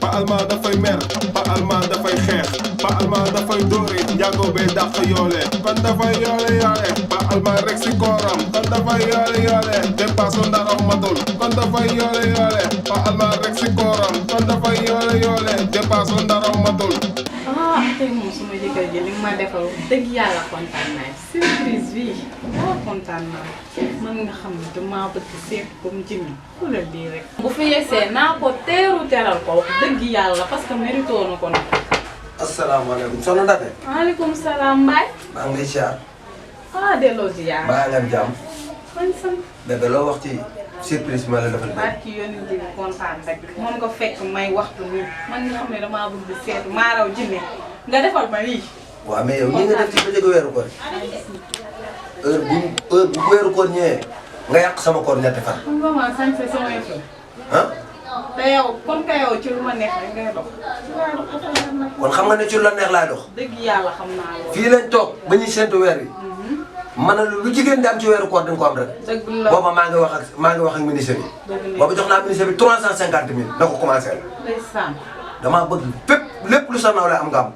Pa Alma dafay mer, Pa Alma dafay xeex, Pa Alma dafay dóore, njaago bee dàq yoole. Kon dafay yoole, Pa Alma rek si kooram. Kon dafay yoole, dépasse ndaraw matul. Kon dafay yoole, Pa Alma rek si kooram. Kon dafay yoole, dépasse ndaraw matul. tey moom suma jëkkër ji li nga ma defal dëgg yàlla kontaan naa surprise bi kontaan naa man nga xam ne damaa bëgg seet comme Jimmy xoolal bii rek. bu fi yegsee naa ko teeru teral ko wax dëgg yàlla parce que mérito na ko nag. asalaamaaleykum soxna Ndate. maaleykum salaam Mbaye. maa ngi lay ziar. delloo ziar. baa ngeen jàmm. man sant. bébé loo wax ci surprise ma la defal. baat ci yoonu ji kontaan rek moom ko fekk may waxtu nii man nga xam ne damaa bëgg seetu maa raw Jimmy nga defal ma lii. waaw mais yow nii nga def ci bëccëgu weeru koor heure bu weeru koor ñëwee nga yàq sama koor ñetti fan. xam nga maa sant sama yëf la. ah. te yow kon ka yow ci lu ma neex rek ngay dox. kon xam nga ne ci lu la neex laay dox. dëgg yàlla xam naa loolu. fii lañ toog ba ñuy séntu weer yi. man na lu jigéen di am ci weeru koor di nga ko am rek. dëgg la booba maa ngi wax ak ministre bi. booba jox naa ministre bi 350 000 na ko commencé. ndeysaan. damaa bëgg fépp lépp lu sa nawle am nga am.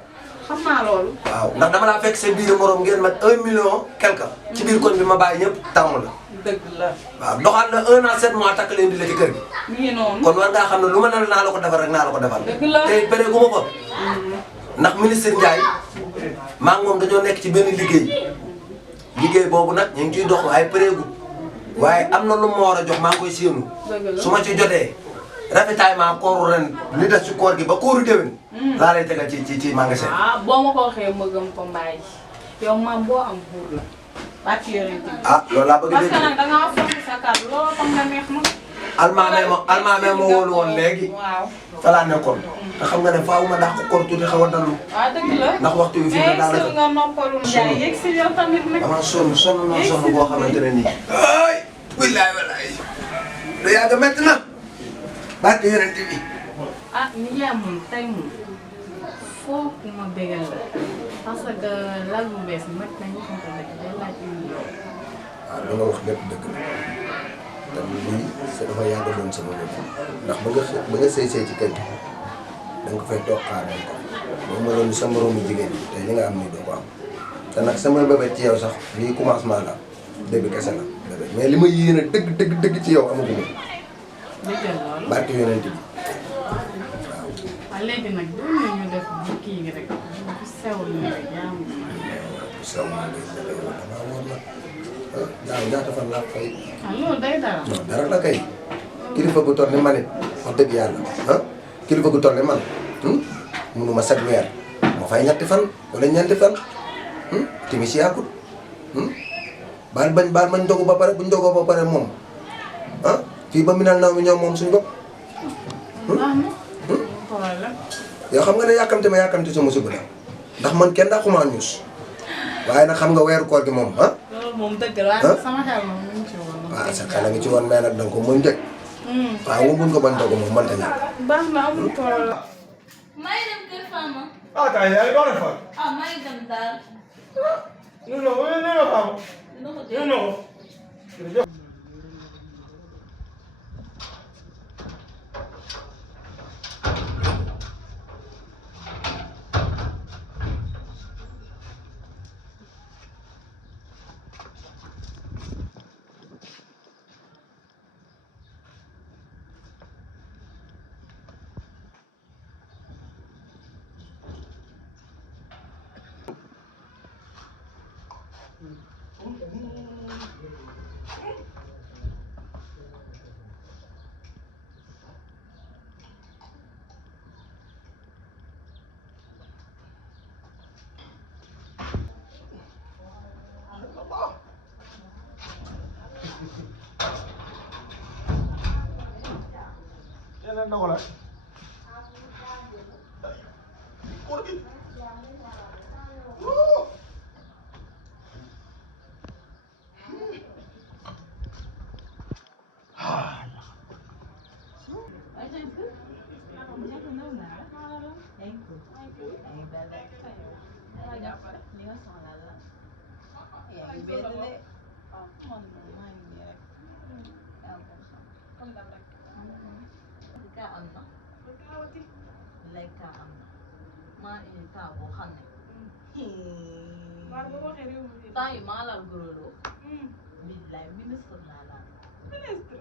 xam naa loolu. waaw ndax dama laa fekk seen biir morom ngeen mat 1 million quelque. ci biir koñ bi ma bàyyi ñëpp tàmm la. dëgg la. waaw doxal na 1 an 7 mois takk leen di la ci kër gi. mi ngi noonu. kon war ngaa xam ne lu ma ne naa la ko defal rek naa la ko defal. dëgg la te pare gu ma ko. ndax ministre Ndiaye maa ngi moom dañoo nekk ci benn liggéey boobu nag ñu ngi ciy dox waaye pareegu waaye am na lu ma war a jox maa ngi koy séenu. su ma ci jotee ravitaillement kooru ren li des ci koor gi ba kooru déwén. laa lay tegal ci magasin. boo ma ko waxee ma gëm ko Mbaye yow maam boo am buur la. bàcc yore ci loolu laa bëgg a parce que nag da ngaa fonk sa kàddu looloo tax nga neex ma. almaame ma wóolu woon léegi. waaw fa laa nekkoon. te xam nga ne faaw ma dàq koor tuuti xaw a dallu. waaw dëgg la. ndax waxtu bi fii la daanaka mais nga noppalu Ndiaye yegg si yow tamit nag. dama sonn boo xamante ne nii. ay wilaay walaay. lu yàgg métti na. barke yeneen bi. ni yaa moom tey moom foog ma bégal la parce que lal bu bees bi mat nañu xam ko dëgg day laaj yu yow. lu nga wax lépp dëgg la te lii dafa yàgg doon sama lépp ndax ba nga sëy ci kër gi da nga ko fay toog xaaral ko moom ma doon sa moroomu jigéen ñi te li nga am nii doo ko am te nag sama bébé ci yow sax lii commencement la début kese la bébé mais li ma yéene dëgg ci yow amaguma. dëgg la loolu. barke yonent bi. waaw léegi nag doon nañu def bu kii gi rek bu sewul nii rek yaa ngi sew ma day damaa war nag daaw ñaata fan laa fay. loolu day dara. non dara la kay kilifa gu toll ni man it wax dëgg yàlla kilifa gu toll ni man mënuma set weer ma fay ñetti fan wala ñeenti fan timis yàggul baal mañ ndogu ba pare bu ndogoo ba pare moom fii ba minal naw mi ñoom moom suñu bopp. yow xam nga ne yàkkamti ma yàkkamti sa musiba la ndax man kenn daa xumaa ñuus waaye nag xam nga weeru koor gi moom loolu moom dëgg la sama xel moom mu ngi ci woon. waaw sa xel a ngi ci woon mais nag da nga ko mën njëkk. waaw wuñ ko bañ ndogu moom mënta ñàkk. baax na amul problème. maa ngi dem kër Fama. Kay yaay doon fa. maa ngi dem daal. Ñu ne ko Fama. dina ko Ñu ne ko. Yan na ko lang. gaawati. lekka am na maa indi taa boo xam ne Baar boo waxee réew mi. temps yi maa laal góorloo billaay ministre laa laal Ministre.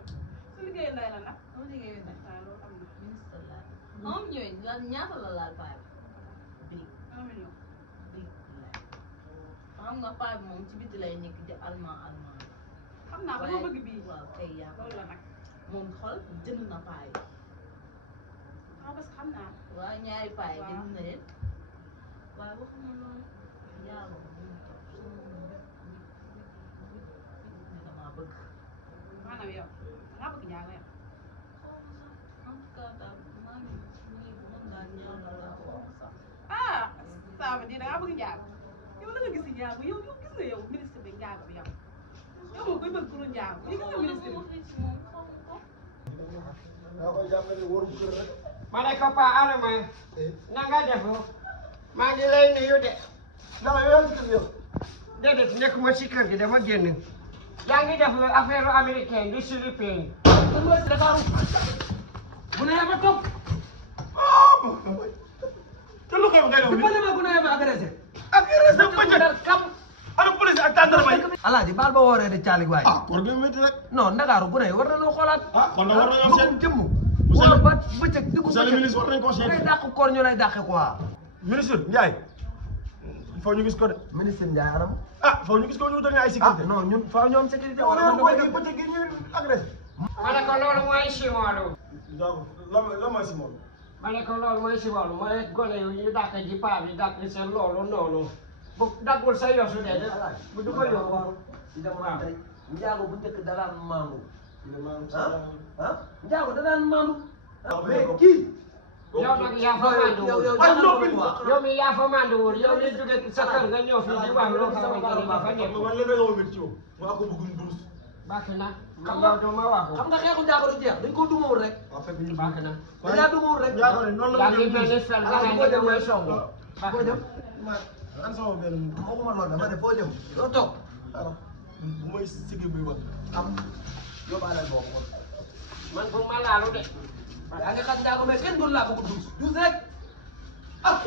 Su liggéey nday la nag. sama liggéeyu ne waaw loolu am na. ministre laa moom ñooy lan ñaata la laal paa bi 1 million. biig billaay xam nga paa bi moom ci biti lay nekk di allemand Xam naa ko ma bëgg bii. waaw kay yaa Loolu la nag. moom xool jënd na paa yi Ah parce que xam naa. waaw ñaari paa yi Waaw. jënd na leen waaye waxuma loolu yàlla moom damaa bëgg Maanaam yow dangaa bëgg njaago yow. en tout cas daal maa ngi mën daal ñaan la sax Ah ça veut dire dangaa bëgg njaago. Yow la nga gis si njaago yow gis nga yow ministre bi njaago bi yow. Yow moom koy bëgg ku la njaago. Yow gis nga ministre bi. daa koy jàppale wóorum kër rek. ma ne ko Pa Adama na nga def maa ngi lay nuyu de ndax yow yaa ngi ci kër yow. déedéet nekkuma ci kër gi dama génn yaa ngi def affaire américaine di Philippines bu ne ma topp te lu xew ngay bi ma demee bu ne ma agressé ak reste bëccëg kam ana police ak tàndarma yi. alaaji baal ba wooree de caali waay ah koor gi métti rek. non ndakaaru bu ne war na noo xoolaat ah kon nag war nañoo seet. jëmm Monsieur le- woor ba bëccëg diggu monsieur le ministre war nañ koo seet. ngay dàq koor ñu lay dàqe quoi ministre Ndiaye il faut ñu gis ko de. ministre Ndiaye anam ah il faut ñu gis ko ñu wutal ñu ay ah sécurité. non ñun faaw ñoom sécurité wala wala man mooy damay di dem bëccëg gi ñu agressé. ma ne ko loolu mooy simolu donc lan mooy si moom. ma ne ko loolu mooy simolu mooy gone yu ñu dàq ji paa bi dàq seen loolu noonu bu daggul sa yosu de bu du ko yóbbu ci jamono tey njaago bu njëkk daraan maandu ah njaago daraan maandu mais kii yow nag yaa fa manduwul yow mi yaa fa manduwul yow mi jóge sa kër nga ñëw fii di wax loo xamante ni ma fa nekk man la nga woo ci yow. ma ko bëggum duus. baax na xam nga du ma wax xam nga xeexu njaago du jeex dañ ko dumawul rek baax na dañ laa dumawul rek Ndiago ne noonu la yaa ma ngi mel ni fel nga ne da may song baax foo na jëm an sama benn waxuma loolu dama ne foo jëm doo toog bu may sigi muy wax. am yóbbaaleel boobu kon man bu ma laalu de yaa ngi xam njaago mais kenn doon laa bëgg duus duus rek ah